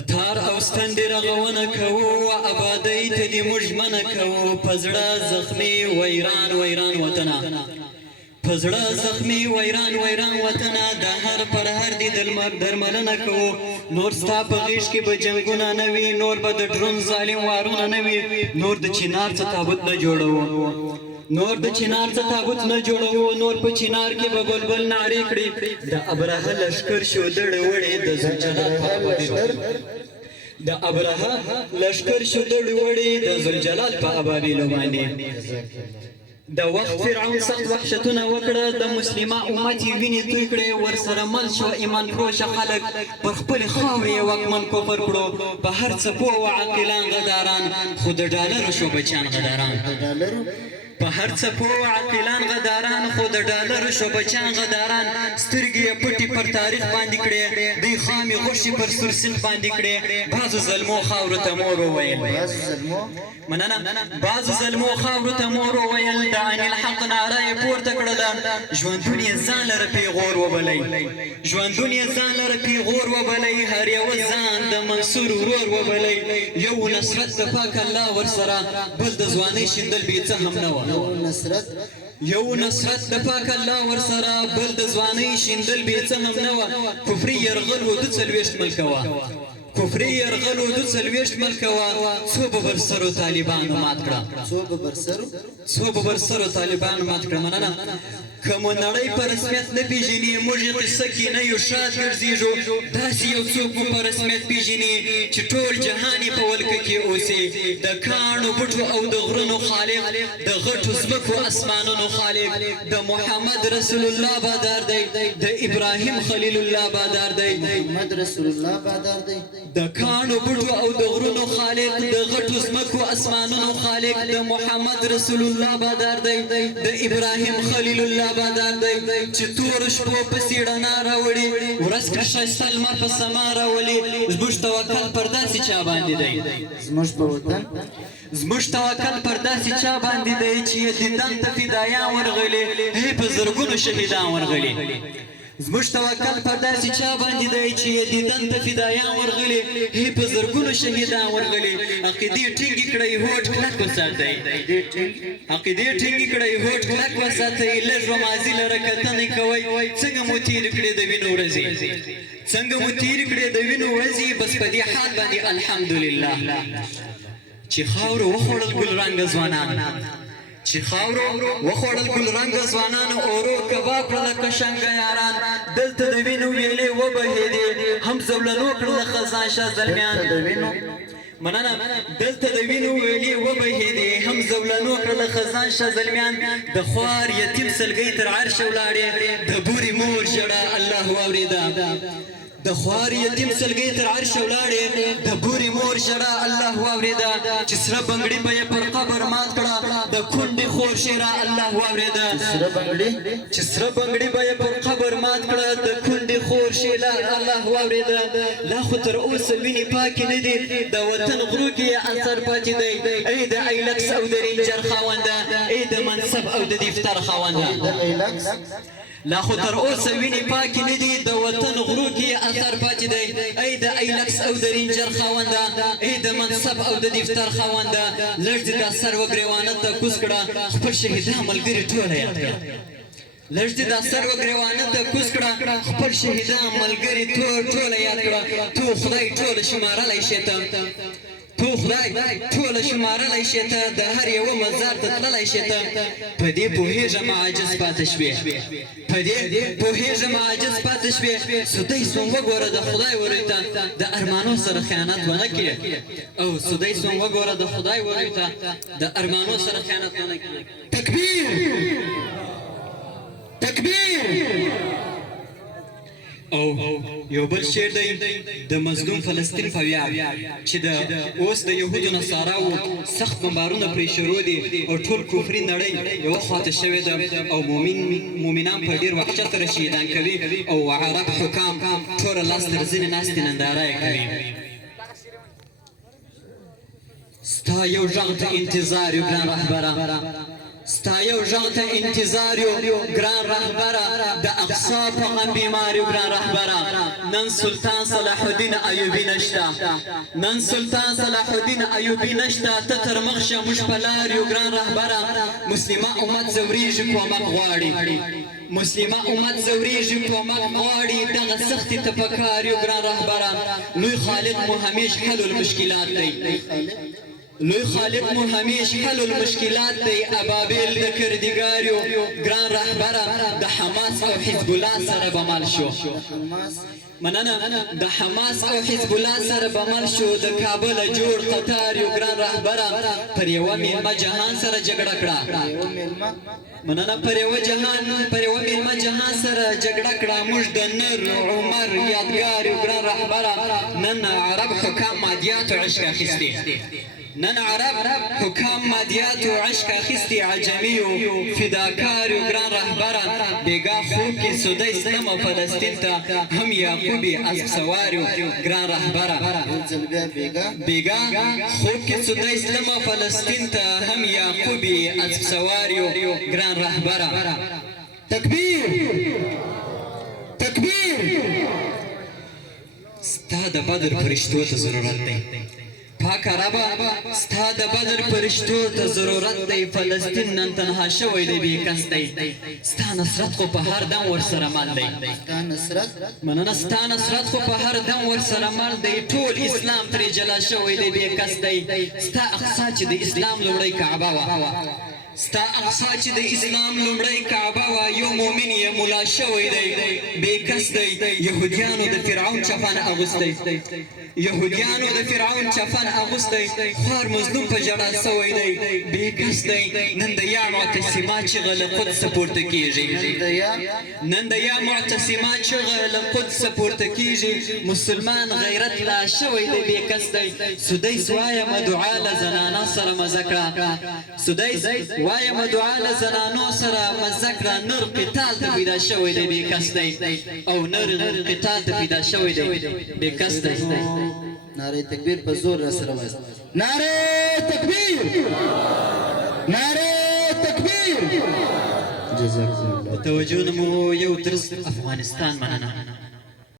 پتار او ستندې رغونه کوو ابادۍ ته دې موږ منع کوو په زړه زخمي ویران ویران وطنه په زړه زخمي ویران ویران وطنه د هر پر هر دې درملنه کوو نور ستا په غېږ کې به جنګونه نه وي نور به د ډرون ظالم وارونه نه وي نور د چنار څه تابوت نه جوړوو نور د چنار څه تابوت نه جوړوو نور په چنار کې به بلبل نارې کړي د ابرهه لښکر شو دړې وړې د زلجلال د ابرهه لښکر شو دړې وړې د زلجلال په ابابیلو باندې د وخت فرعون سخت وحشتونه وکړه د مسلمه امت یې وینې توی کړې ورسره مل شو ایمان فروشه خلک پر خپلې خاورې یې واکمن کفر کړو په هر څه پوه و عاقلان غداران خو د ډالرو شو بچیان غداران په هر څه پوه عاقلان غداران خو د ډالرو شو بچیان غداران سترګې یې پټې پر تاریخ باندې کړې دوی خامې غوښې پر سورسیخ باندې کړې بعضو ظلمو خاورو ته مور وویل مننه بعضو ظلمو خاورو ته مور وویل د عین الحق ناره یې پورته کړله ژوندون یې ځان لره پیغور وبلی ژوندون یې ځان لره پیغور وبلی هر یوه ځان د منصور ورور وبلی یو نصرت د پاک الله ورسره بل د ځوانۍ شیندل بې څه هم نه وه یو نصرت د پاک الله ورسره بل د ځوانۍ شیندل بې څه هم نه وه کفري یرغل و 42 ملکه وه کفري یرغل و 42 ملکه وه څو به برسرو طالبانو مات کړه څو به برسرو طالبانو مات کړه مننه که مو نړۍ په رسمیت نه پېژني موږ یې قصه کې نه یو شاد ګرځېږو داسې یو څوک مو په رسمیت پېژني چې ټول جهان یې په ولکه کې اوسي د کاڼو بوټو او د غرونو خالق د غټو ځمکو اسمانونو خالق د محمد رسول الله بادار دی د ابراهیم خلیل الله بادار دی محمد رسول الله بادار دی د کاڼو بوټو او د غرونو خالق د غټو ځمکو اسمانونو خالق د محمد رسول الله بادار دی د ابراهیم خلیل الله بادار دی چې تور شپو پسې رڼا راوړي ورځ که ښایسته لمر په سما راولي زموږ توکل پر داسې چا باندې دی زموږ په وطن زموږ توکل پر داسې چا باندې دی چې یې دیدن ته فدایان ورغلي هی په زرګونو شهیدان ورغلي زموږ توکل پر داسې چا باندې دی چې یې دیدن ته فدایان ورغلي هی په زرګونو شهیدان ورغلي عقیدې ټینګې کړئ هوډ کلک وساتئ عقیدې ټینګې کړئ هوډ کلک وساتئ لږ و ماضي لره کتنې کوئ څنګه مو تېرې کړې د وینو ورځې څنګه مو تېرې کړې د وینو ورځې بس په دې حال باندې الحمدلله چې خاورو وخوړل ګل رنګه ځوانان چې خاورو وخوړل ګل رنګه ځوانانو اورو کباب کړله کشنګه یاران دلته د وینو ویلې وبهېدې هم زولنو کړله خزان شاه زلمیان مننه دلته د وینو ویلې وبهېدې هم زولنو کړله خزان شاه زلمیان د خوار یتیم سلګۍ تر عرشه ولاړې د بورې مور ژړه الله واورېده د خوار یتیم سلګۍ تر عرشه ولاړې د بورې مور ژړه الله واورېده چې سره بنګړي به یې پر قبر مات کړه د کونډې خور شیره الله واورېده چې سره بنګړي به یې پر قبر مات کړه د کونډې خور شیره الله واورېده لا خو تر اوسه وینې پاکې نه دي د وطن غرو کې یې اثر پاتې دی ای د ایلکس او د رینجر خاونده ای د منصب او د دفتر خاونده لا خو تر اوسه وینې پاکې نه دي د وطن غرو کې اثر پاتې دی ای د ایلکس او د رینجر خاونده ای د منصب او د دفتر خاونده لږ دې دا سر وګریوانه ته کوز کړه خپل شهیدان ملګري ټوله یاد کړه لږ دې دا سر وګریوانه ته کوز کړه خپل شهیدان ملګري ټوله یاد کړه تو خدای ټوله شمارلی شې ته تو خدای ټوله شمارلی شې ته د هر یوه مزار ته تللی شې ته په دې پوهېږم عاجز پاتې شوې په دې پوهېږم عاجز پاتې شوې سودی سوم وګوره د خدای وروی ته د ارمانو سره خیانت ونه کړې او سودی سوم وګوره د خدای وروی ته د ارمانو سره خیانت ونه کړې تکبیر تکبیر او یو بل شعر دی د مظلوم فلسطین په ویاړ چې د اوس د یهودو نصاراو سخت بمبارونه پرې شروع دي او ټول کفري نړۍ یوه خواته شوې ده او مؤمنان په ډېر وحشت سره شهیدان کوي او عرب حکام ټوله لاس تر زنې ناستې ننداره یې کوي ستا یو غږ ته انتظار یو ګران رهبره ستا یو غږ ته انتظار یو ګران رهبره د اقصا په غم بیمار یو ګران رهبره نن سلطان صلاح الدین ایوبي نشته نن سلطان صلاح الدین ایوبي نشته ته تر مخ شه موږ په لار یو ګران رهبره مسلمه امت ځورېږي کومک غواړي مسلمه امت ځورېږي کومک غواړي دغه سختې ته په کار یو ګران رهبره لوی خالق مو همیش حل المشکلات دی لوی خالق مو همیش حل المشکلات دی ابابیل د کردګار یو ګران رهبره د حماس او حزب الله سره به مل شو مننه د حماس او حزب الله سره به مل شو د کابل جوړ قطار یو ګران رهبره پر یوه میلمه جهان سره جګړه کړه مننه پر یوه میلمه جهان سره جګړه کړه موږ د نر عمر یادګار یو ګران رهبره نن عرب حکام مادیات او عشق اخیستي نن عرب حکام مادیات و عشق اخیستی عجمی و فداکار و گران رهبره بیگا خوب کی سوده اسلام و فلسطین تا هم یعقوبی اسب سوار و گران رهبره بیگا خوب کی سوده اسلام و فلسطین تا هم یعقوبی اسب سوار و گران رهبره تکبیر تکبیر ستا د بدر فرشتو ته ضرورت دی پاک ربا ستا د بدر فرشتو ته ضرورت دی فلسطین نن تنها شوی دی بې کس دی ستا نصرت خو په هر دم ورسره مل دی مننه ستا نصرت خو په هر دم ورسره مل دی ټول اسلام ترې جلا شوی دی بې کس دی ستا اقصا چې د اسلام لومړی کعبه وه ستا اقصا چې د اسلام لومړی کعبه وه یو مؤمن یې ملا شوی دی بې کس دی یهودیانو د فرعون چفن اغوستی یهودیانو د فرعون چفن اغوستی خوار مظلوم په ژړا سوی دی بې کس دی نن د یا معتصما چغه له قدس پورته کېږي نن د یا معتصما چغه له قدس پورته کېږي مسلمان غیرت لا شوی دی بې کس دی سدیس وایمه دعا له زنانه سره مزه کړه سدیس وایمه دعا له زنانو سره مزه کړه نر قتال ته پیدا شوی دی بې کس دی او نر قتال ته پیدا شوی دی بې کس دی نعره تکبیر په زور را سره وایست نعره تکبیر نعره تکبیر جزاکم الله توجه مو یو درس افغانستان مننه